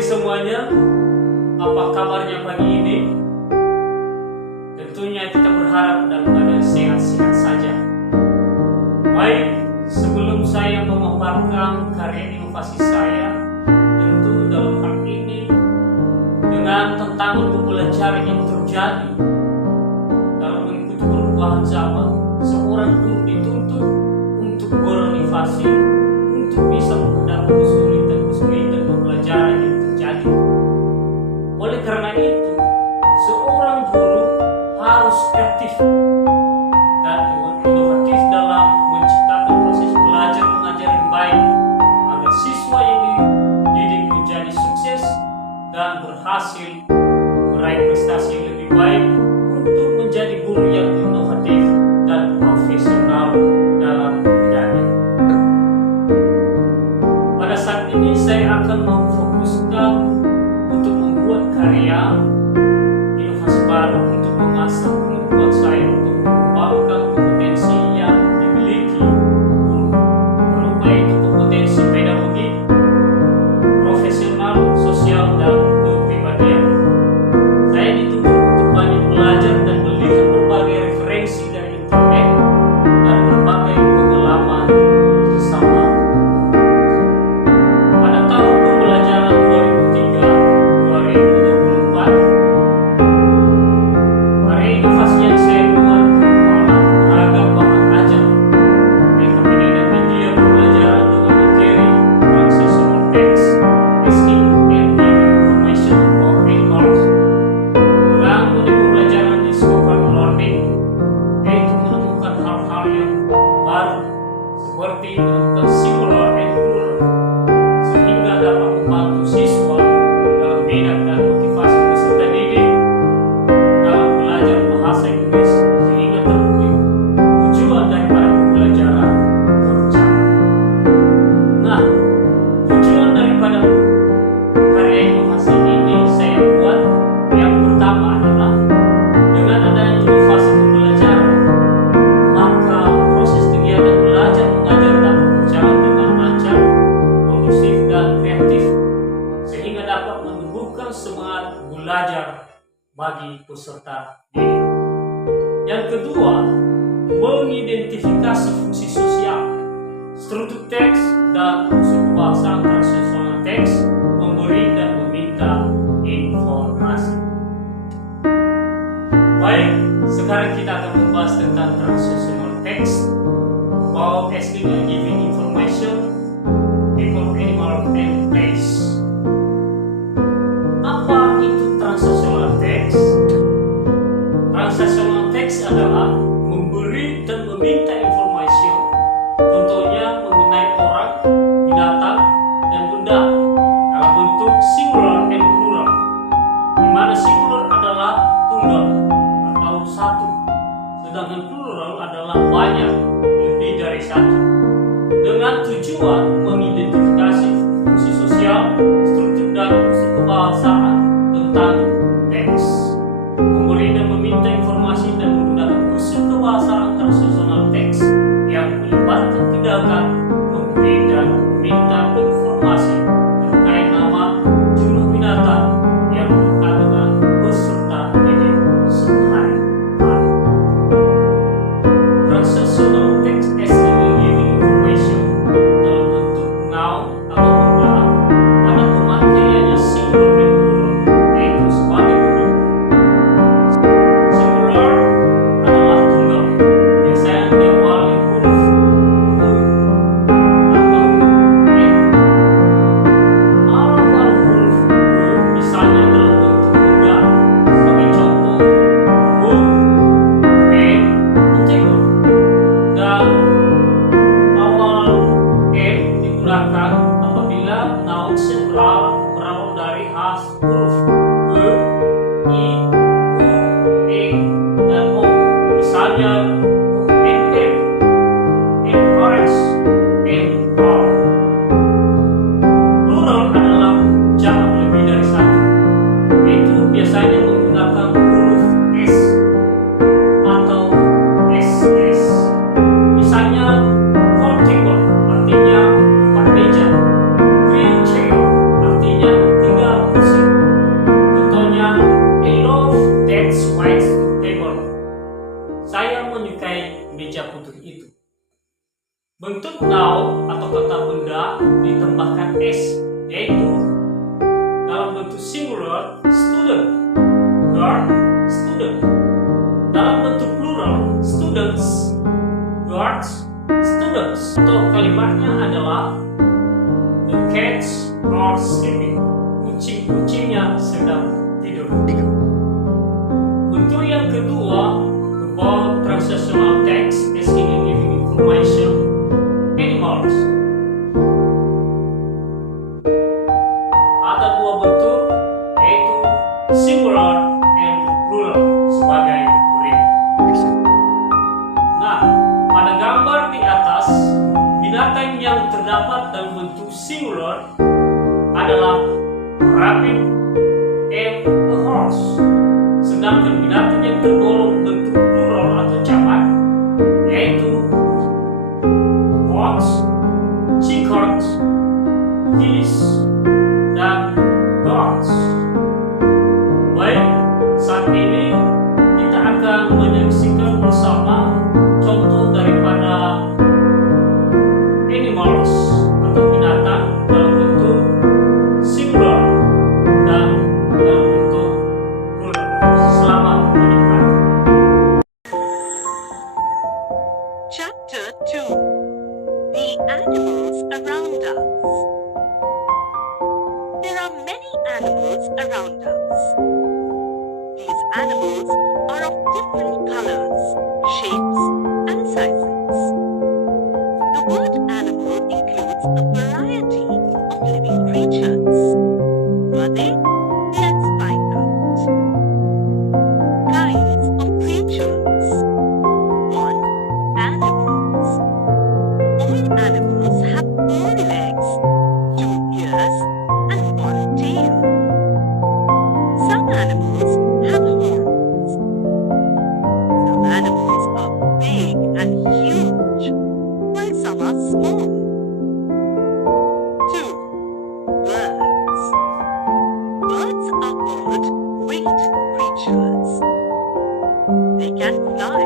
pagi semuanya, apa kabarnya pagi ini? Tentunya kita berharap dalam keadaan sehat-sehat saja. Baik, sebelum saya memaparkan karya inovasi saya, tentu dalam hal ini dengan tantangan pembelajaran yang terjadi dalam mengikuti perubahan zaman, seorang guru dituntut untuk berinovasi untuk bisa menghadapi kesulitan pembelajaran yang terjadi. Oleh karena itu, seorang guru harus kreatif dan inovatif dalam menciptakan proses belajar mengajar yang baik agar siswa yang dididik menjadi sukses dan berhasil meraih prestasi yang lebih baik untuk menjadi guru yang inovatif dan profesional dalam bidangnya. Pada saat ini saya akan memfokuskan untuk membuat karya inovasi baru untuk mengasah kemampuan saya untuk mengembangkan kompetensi yang dimiliki guru, berupa itu kompetensi pedagogi, profesional, sosial, dan kepribadian. Saya dituntut untuk banyak belajar dan melihat berbagai referensi dari internet dan berbagai pengalaman sesama. Pada tahun pembelajaran 2003-2024, karya inovasi yang saya buat merupakan beragam bahan ajar, metode dan media pembelajaran dengan materi transactional text, asking and giving information about animals, mengganggu di pembelajaran discovery learning, yaitu menemukan hal-hal yang baru seperti menemukan singular and plural, sehingga dapat membantu siswa dalam minat dan motivasi peserta didik dalam belajar bahasa Inggris sehingga terpenuhi tujuan daripada pembelajaran tercapai. Nah, tujuan daripada karya inovasi ini saya buat yang pertama adalah dengan adanya inovasi pembelajaran, maka proses kegiatan belajar mengajar dapat berjalan dengan lancar, kondusif dan kreatif sehingga dapat menumbuhkan semangat belajar bagi peserta didik. Yang kedua, mengidentifikasi fungsi sosial, struktur teks dan unsur kebahasaan transaksional teks, memberi dan meminta informasi. Baik, sekarang kita akan membahas tentang transactional text, about asking and giving information, people, animal, and place. Apa itu transactional text? Transactional text adalah memberi dan meminta informasi, contohnya mengenai orang, binatang, dan benda dalam bentuk singular and plural, di mana singular adalah tunggal atau satu, sedangkan plural adalah banyak, lebih dari satu, dengan tujuan mengidentifikasi fungsi sosial, struktur dan unsur kebahasaan tentang teks, memberi dan meminta informasi dan menggunakan unsur kebahasaan transaksional teks yang melibatkan tindakan memberi dan meminta informasi terkait nama, jumlah binatang yang dekat dengan peserta didik sehari-hari. Transactional text asking and giving information dalam bentuk birds, students. Untuk kalimatnya adalah the cats are sleeping. Kucing-kucingnya sedang tidur. Untuk yang kedua, about transactional text asking and giving information, animals. Ada dua bentuk, yaitu singular and plural sebagai berikut. Nah, pada gambar di atas, binatang yang terdapat dalam bentuk singular adalah rabbit and a horse. Sedangkan binatang yang tergolong bentuk plural atau jamak yaitu goats, chickens, geese, dan dogs. Baik, saat ini kita akan menyaksikan bersama contoh daripada animals atau binatang dalam bentuk singular dan dalam bentuk plural. Selamat menikmati. Chapter 2: The Animals Around Us. There are many animals around us. These animals are of different colors, shapes, and sizes. The word animal includes a variety of living creatures. Are they? Let's find out. Kinds of creatures. 1. Animals. All animals have 4 legs, 2 ears, and 1 tail. Some animals have horns. Some animals are big and huge, while some are small. 2. Birds. Birds are called winged creatures. They can fly.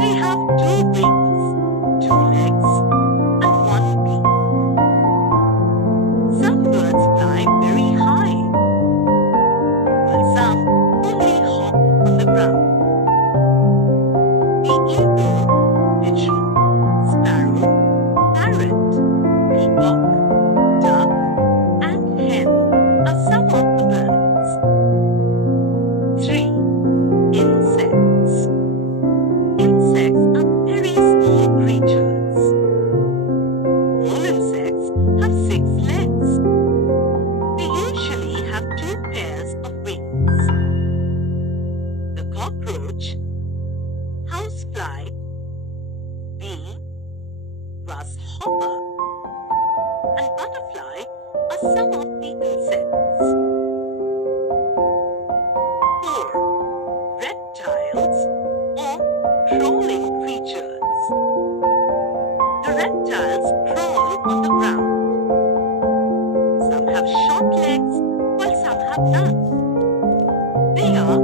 They have 2 wings, 2 legs, and 1 beak. Some birds fly very high, while some only hop on the ground. The eagle, pigeon, sparrow, parrot, peacock, duck, and hen are some of the birds. 3. Insects. Insects are very small creatures. All insects have 6 legs. They usually have 2 pairs of wings. The cockroach, housefly, bee, grasshopper, and butterfly are some of the insects. 4. Reptiles or crawling creatures. The reptiles crawl on the ground. Some have short legs, while some have none. They are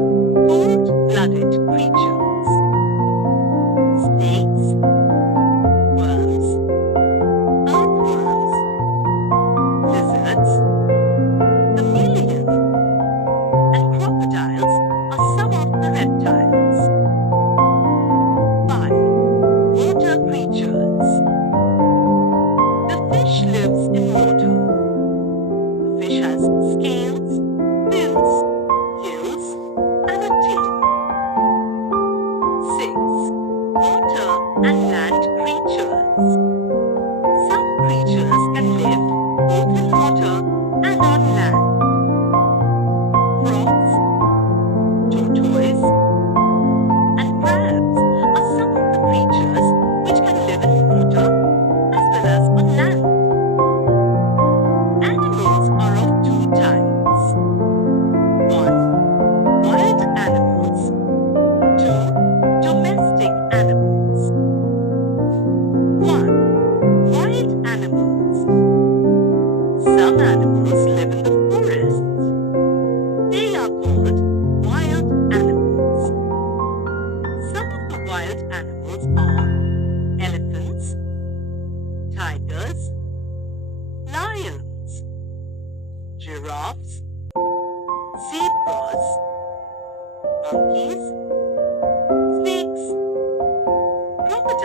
cold-blooded creatures. Snakes, worms, earthworms, lizards, chameleon, and crocodiles are some of the reptiles. 5. Water creatures. The fish lives in water. The fish has scales, fins, gills, and a tail. 6. Water and land creatures. Some creatures can live both in water and on land. Frogs, tortoise, and crabs are some of the creatures which can live in water as well as on land. Animals are of 2 types. 1. Wild animals. 2. Domestic animals. 1. Wild animals. Some animals live in the forest. They are called wild animals. Some of the wild animals are elephants, tigers, lions, giraffes, zebras, monkeys, snakes, crocodiles,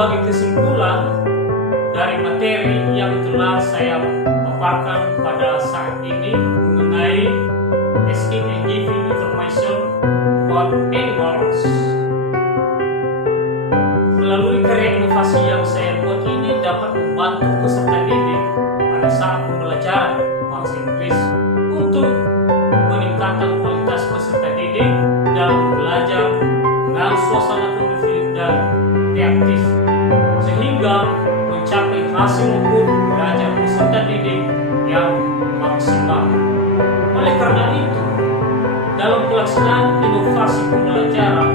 sebagai kesimpulan dari materi yang telah saya paparkan pada saat ini mengenai asking and giving information about animals. Melalui karya inovasi yang saya buat ini dapat membantu peserta didik pada saat pembelajaran bahasa Inggris untuk meningkatkan kualitas peserta didik dalam belajar dengan suasana kondusif dan reaktif, sehingga mencapai hasil ukur belajar peserta didik yang maksimal. Oleh karena itu, dalam pelaksanaan inovasi pembelajaran,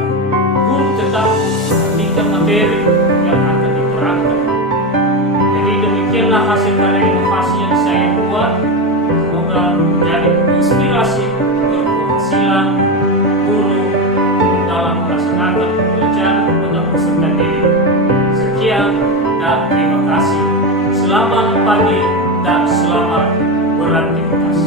guru tetap memperhatikan materi yang akan diterangkan. Jadi demikianlah hasil karya inovasi yang saya buat. Semoga menjadi inspirasi berpenghasilan guru dalam melaksanakan pembelajaran kepada peserta didik. Sekian dan terima kasih. Selamat pagi dan selamat beraktivitas.